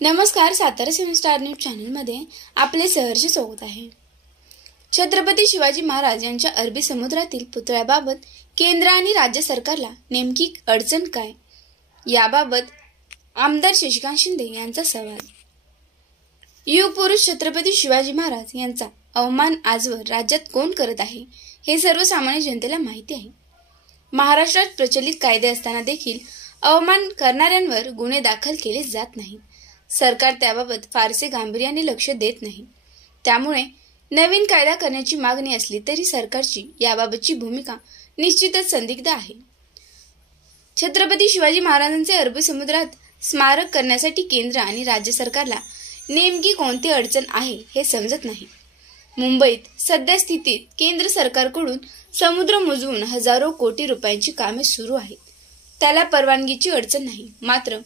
नमस्कार, सातारा सेवन star news चॅनलमध्ये आपले सहर्ष स्वागत आहे। छत्रपती शिवाजी महाराज यांच्या अरबी समुद्रातील पुतळ्याबाबत केंद्र आणि राज्य सरकारला नेमकी अडचण काय, याबाबत आमदार शशिकांत शिंदे यांचा सवाल। युग पुरुष छत्रपती शिवाजी महाराज यांचा अवमान आजवर राज्यात कोण करत आहे हे सर्वसामान्य जनतेला माहिती आहे। महाराष्ट्रात प्रचलित कायदे असताना देखील अवमान करणाऱ्यांवर गुन्हे दाखल केले जात नाहीत। सरकार त्याबाबत फारसे गांभीर्याने लक्ष देत नाही। त्यामुळे नवीन कायदा करण्याची मागणी असली तरी सरकारची याबाबतची भूमिका निश्चितच संदिग्ध आहे। छत्रपती शिवाजी महाराजांचे अरबी समुद्रात स्मारक करण्यासाठी केंद्र आणि राज्य सरकारला नेमकी कोणती अडचण आहे हे समजत नाही। मुंबईत सध्या स्थितीत केंद्र सरकारकडून समुद्र मुजवून हजारो कोटी रुपयांची कामे सुरू आहेत, त्याला परवानगीची अडचण नाही। मात्र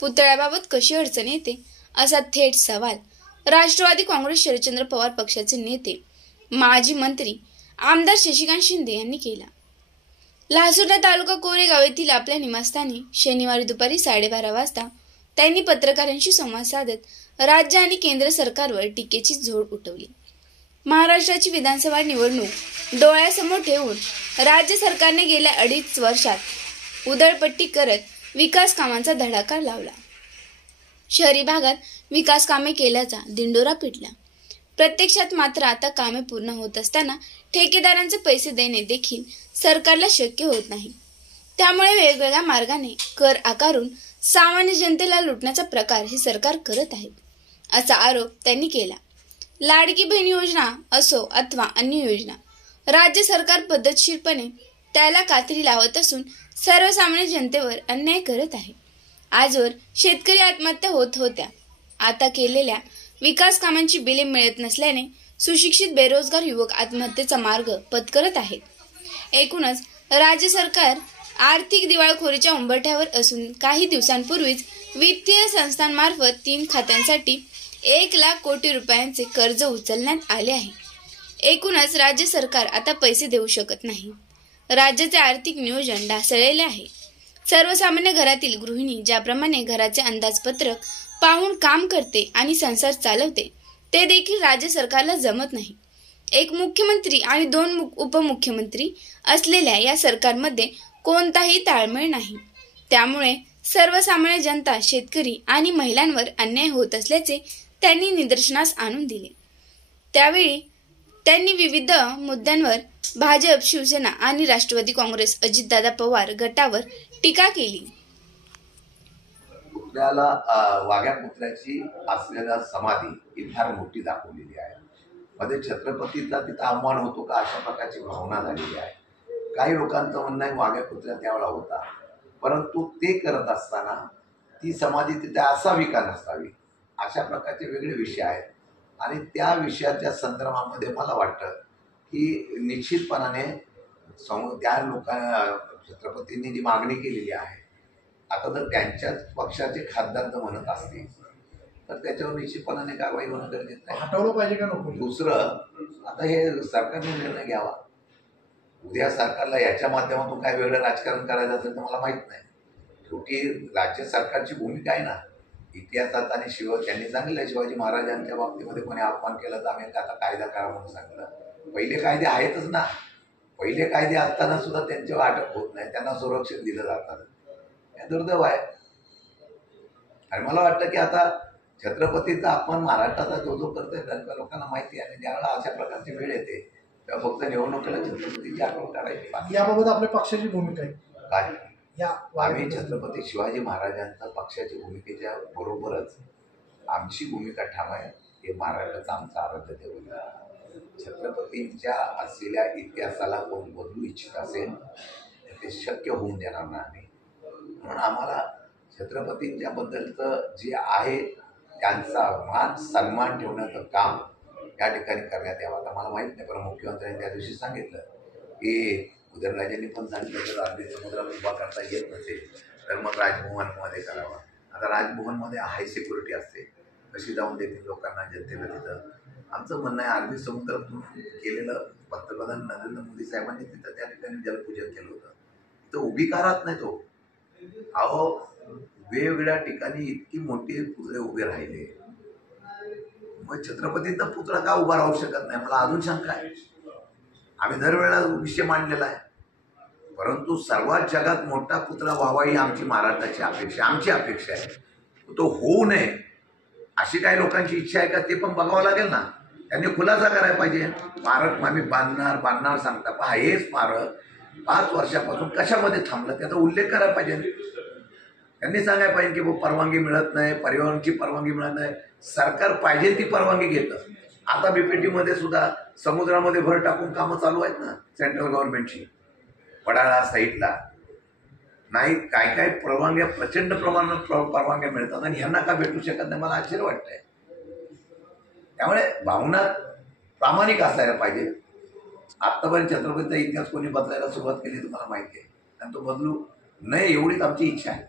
पुतळ्याबाबत कशी अडचण येते असा थेट सवाल राष्ट्रवादी काँग्रेस शरदचंद्र पवार पक्षाचे नेते माजी मंत्री आमदार शशिकांत शिंदे यांनी केला। लासुर्डा तालुका कोरेगाव येथील आपल्या निवासस्थानी शनिवारी दुपारी 12:30 वाजता त्यांनी पत्रकारांशी संवाद साधत राज्य आणि केंद्र सरकारवर टीकेची झोड उठवली। महाराष्ट्राची विधानसभा निवडणूक डोळ्यासमोर ठेवून राज्य सरकारने गेल्या 2.5 वर्षात उधळपट्टी करत विकास कामांचा धडाका लावला। शहरी भागात विकास कामे केल्याचा दिंडोरा पिटला। प्रत्यक्षात मात्र आता कामे पूर्ण होत असताना ठेकेदारांचे पैसे देणे देखील सरकारला शक्य होत नाही। त्यामुळे वेगवेगळ्या मार्गाने कर आकारून सामान्य जनतेला लुटण्याचा प्रकार हे सरकार करत आहे, असा आरोप त्यांनी केला। लाडकी बहीण योजना असो अथवा अन्य योजना, राज्य सरकार पद्धतशीरपणे त्याला कात्री लावत असून सर्वसामान्य जनतेवर अन्याय करत आहे। आजवर शेतकरी आत्महत्या होत होत्या, आता केलेल्या विकास कामांची बिले मिळत नसल्याने सुशिक्षित बेरोजगार युवक आत्महत्येचा मार्ग पत्करत आहेत। एकूणच राज्य सरकार आर्थिक दिवाळखोरीच्या उंबरठ्यावर असून काही दिवसांपूर्वीच वित्तीय संस्थांमार्फत 3 खात्यांसाठी 1 लाख कोटी रुपयांचे कर्ज उचलण्यात आले आहे। एकूणच राज्य सरकार आता पैसे देऊ शकत नाही। राज्याचे आर्थिक नियोजन ढासळलेले आहे। सर्वसामान्य घरातील गृहिणी ज्याप्रमाणे घराचे अंदाजपत्रक पाहून काम करते आणि संसार चालवते, ते देखील राज्य सरकारला जमत नाही। एक मुख्यमंत्री आणि 2 उपमुख्यमंत्री असलेल्या या सरकारमध्ये कोणताही ताळमेळ नाही। त्यामुळे सर्वसामान्य जनता, शेतकरी आणि महिलांवर अन्याय होत असल्याचे त्यांनी निदर्शनास आणून दिले। त्यावेळी त्यांनी विविध मुद्द्यांवर भाजप, शिवसेना आणि राष्ट्रवादी काँग्रेस, अजितदादा पवार गटावर टीका केली। पुतळ्याला वाघ्या पुतळ्याची असलेला समाधी ही फार मोठी दाखवलेली आहे। मध्ये छत्रपतीचा तिथं अवमान होतो का अशा प्रकारची भावना झालेली आहे। काही लोकांचं म्हणणं आहे वाघ्या पुतळ्या त्यावेळेला होता, परंतु ते करत असताना ती समाधी तिथे असावी का नसावी अशा प्रकारचे वेगळे विषय आहेत। आणि त्या विषयाच्या संदर्भामध्ये मला वाटतं की निश्चितपणाने त्या लोकांना छत्रपतींनी जी मागणी केलेली आहे, आता जर त्यांच्याच पक्षाचे खासदार जर म्हणत असतील तर त्याच्यावर निश्चितपणाने कारवाई होणं गरजेचं आहे। हटवलं पाहिजे का नको? दुसरं, आता हे सरकारने निर्णय घ्यावा। उद्या सरकारला याच्या माध्यमातून काय वेगळं राजकारण करायचं असेल तर मला माहित नाही। शेवटी राज्य सरकारची भूमिका आहे ना, इतिहासात आणि त्यांनी सांगितलं शिवाजी महाराजांच्या बाबतीमध्ये कोणी अपमान केला तर आम्ही आता कायदा करा म्हणून सांगितलं। पहिले कायदे आहेतच ना, पहिले कायदे असताना सुद्धा त्यांच्यावर अटक होत नाही, त्यांना संरक्षण दिलं जातं। हे दुर्दैव आहे। आणि मला वाटतं की आता छत्रपतीचा अपमान महाराष्ट्राचा जो करतोय त्या लोकांना माहिती आहे। आणि ज्यावेळेला अशा प्रकारची वेळ येते तेव्हा फक्त निवडणुकीला छत्रपतीची आठवण काढायची। याबाबत आपल्या पक्षाची भूमिका आहे काय? आम्ही छत्रपती शिवाजी महाराजांच्या पक्षाची भूमिकेच्या बरोबरच आमची भूमिका ठाम आहे। हे महाराष्ट्राचं आमचं आराध्य दैवत आहे। छत्रपतींच्या असलेल्या इतिहासाला कोण बदलू इच्छित असेल ते शक्य होऊन देणार नाही। म्हणून आम्हाला छत्रपतींच्या बद्दलचं जे आहे त्यांचा मान सन्मान ठेवण्याचं काम या ठिकाणी करण्यात यावं। आता मला माहीत नाही, पण मुख्यमंत्र्यांनी त्या दिवशी सांगितलं की उदयनराजेंनी पण सांगितलं तर अरबी समुद्रात उभा करता येत नसेल तर मग राजभवनमध्ये करावा। आता राजभवनमध्ये हाय सिक्युरिटी असते, कशी जाऊन देतील लोकांना, जनतेला तिथं? आमचं म्हणणं आहे अरबी समुद्रातून केलेलं पंतप्रधान नरेंद्र मोदी साहेबांनी तिथं त्या ठिकाणी जलपूजन केलं होतं। तिथं उभी का राहत नाही तो? अहो वेगवेगळ्या ठिकाणी इतकी मोठी पुतळे उभे राहिले, मग छत्रपतींचा पुतळा का उभा राहू शकत नाही, मला अजून शंका आहे. आम्ही दरवेळेला विषय मांडलेला आहे, परंतु सर्वात जगात मोठा पुतळा व्हावा ही आमची महाराष्ट्राची अपेक्षा, आमची अपेक्षा आहे. तो होऊ नये अशी काही लोकांची इच्छा आहे का ते पण बघावं लागेल ना. त्यांनी खुलासा करायला पाहिजे. स्मारक आम्ही बांधणार सांगता, पण हे स्मारक 5 वर्षापासून कशामध्ये थांबलं त्याचा उल्लेख करायला पाहिजे. त्यांनी सांगायला पाहिजे की परवानगी मिळत नाही, परिवहनची परवानगी मिळत नाही. सरकार पाहिजे ती परवानगी घेतं. आता बीपीटीमध्ये सुद्धा समुद्रामध्ये भर टाकून कामं चालू आहेत ना सेंट्रल गव्हर्नमेंटची, वडाळा साईडला नाही. काय काय परवानग्या प्रचंड प्रमाणात परवानग्या मिळतात आणि ह्यांना का भेटू शकत नाही, मला आश्चर्य वाटतंय. त्यामुळे भावना प्रामाणिक असायला पाहिजे. आत्तापर्यंत छत्रपतीचा इतिहास कोणी बदलायला सुरुवात केली तुम्हाला माहिती आहे, आणि तो बदलू नये एवढीच आमची इच्छा आहे.